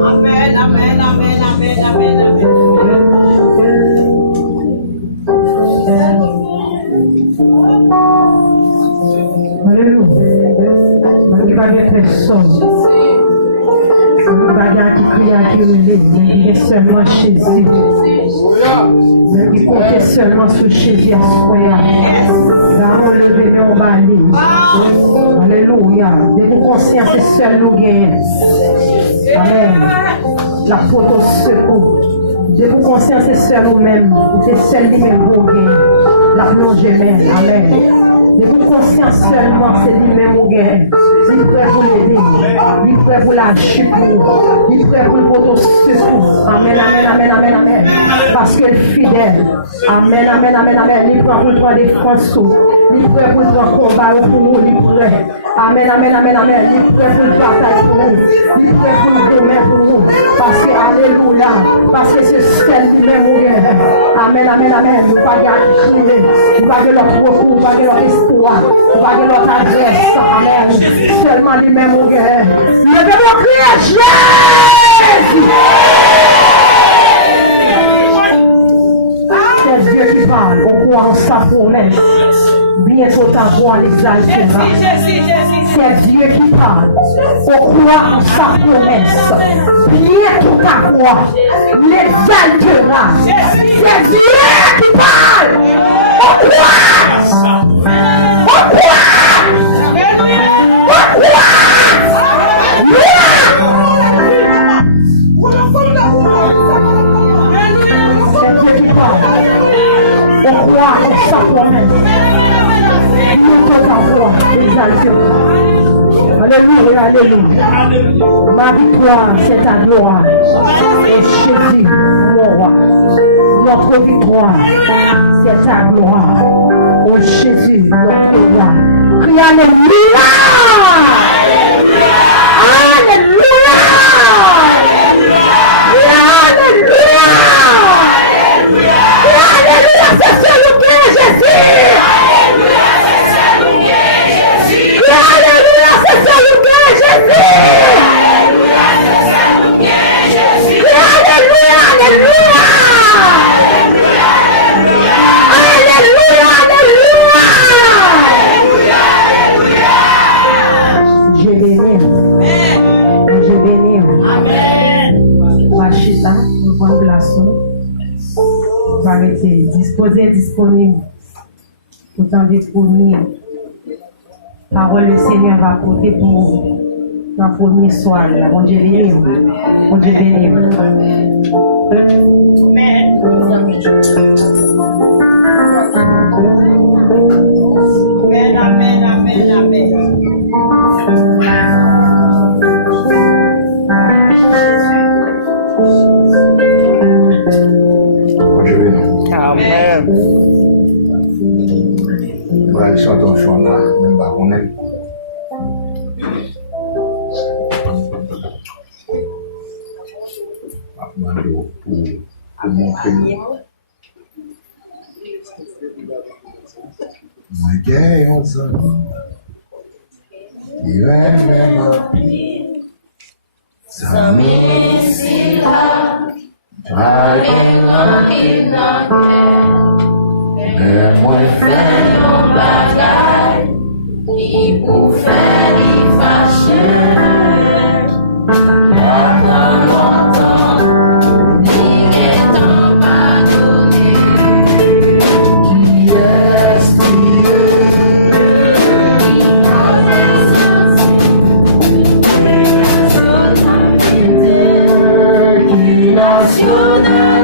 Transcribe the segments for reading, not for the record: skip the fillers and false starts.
Amen. Mais seulement Jésus. Mais qui comptait seulement sur Jésus à soi. Alléluia. De vos consciences, c'est seul nous gagnons. Amen. La photo secours. De vos consciences, c'est seul nous-mêmes. C'est seul nous-mêmes pour gagner. La plongée même. Amen. De vos consciences seulement, c'est lui-même au guerre. Il est prêt pour l'aider. Il est prêt pour la chute. Il est prêt pour le poteau secours. Amen, amen, amen, amen, amen. Parce qu'elle est fidèle. Amen, amen, amen, amen. Il est prêt pour le défense. Il est prêt pour le combat pour nous. Il est prêt. Amen, amen, amen, amen. Il est prêt pour le partage pour nous. Il est prêt pour le domaine pour nous. Parce que, alléluia. Parce que c'est celle lui-même au guerre. Amen, amen, amen. Nous ne pouvons pas crier. Nous ne pouvons pas leur recours. Nous ne pouvons pas leur espoir. Nous ne pouvons pas leur adresse. Amen. Seulement lui-même au guerre. Levez-moi crier Jésus. C'est Dieu qui parle. On croit en sa promesse. Bientôt ta voix l'exaltera. C'est Dieu qui parle. On croit en sa promesse. Bientôt ta voix l'exaltera. C'est Dieu qui parle. On croit. On croit. On croit. C'est Dieu qui parle. On croit en sa promesse. Alléluia, alléluia. Ma victoire, c'est ta gloire. Jésus, mon roi. Notre victoire, c'est ta gloire. Oh Jésus, notre roi. Crie alléluia. Alléluia. Alléluia. Alléluia, c'est celui qui est Jésus. Alléluia, c'est celui qui est Jésus. Alléluia, alléluia. Alléluia, alléluia. Je bénis. Je bénis. Amen. Machita, nous prenons place. Vous arrêtez, disposez, disponible. Autant disponible. Parole le Seigneur va porter pour vous dans le premier soir. Bon Dieu béni. Bon Dieu béni. Amen, amen, amen, amen. Amen. Voilà, ils sont dans ce chant-là, même pas qu'on aime. Pour montrer. My gay on son. You and me, Sami Sila, Dragon in et moi fais mon bagage, qui pour faire les fâcheux. Pendant longtemps, ni n'étant pardonné. Qui est-ce qui est? Qui nationalité?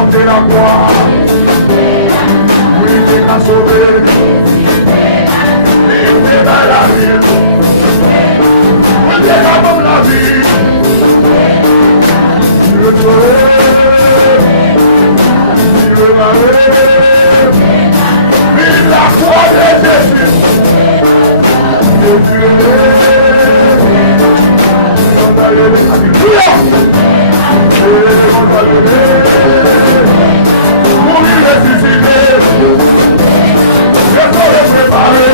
Monter la croix, oui, t'es qu'à sauver, il t'est dans la ville, oui, t'es dans la vie, tu le vive la croix de Jésus, et tu pour lui ressusciter, je t'aurais préparé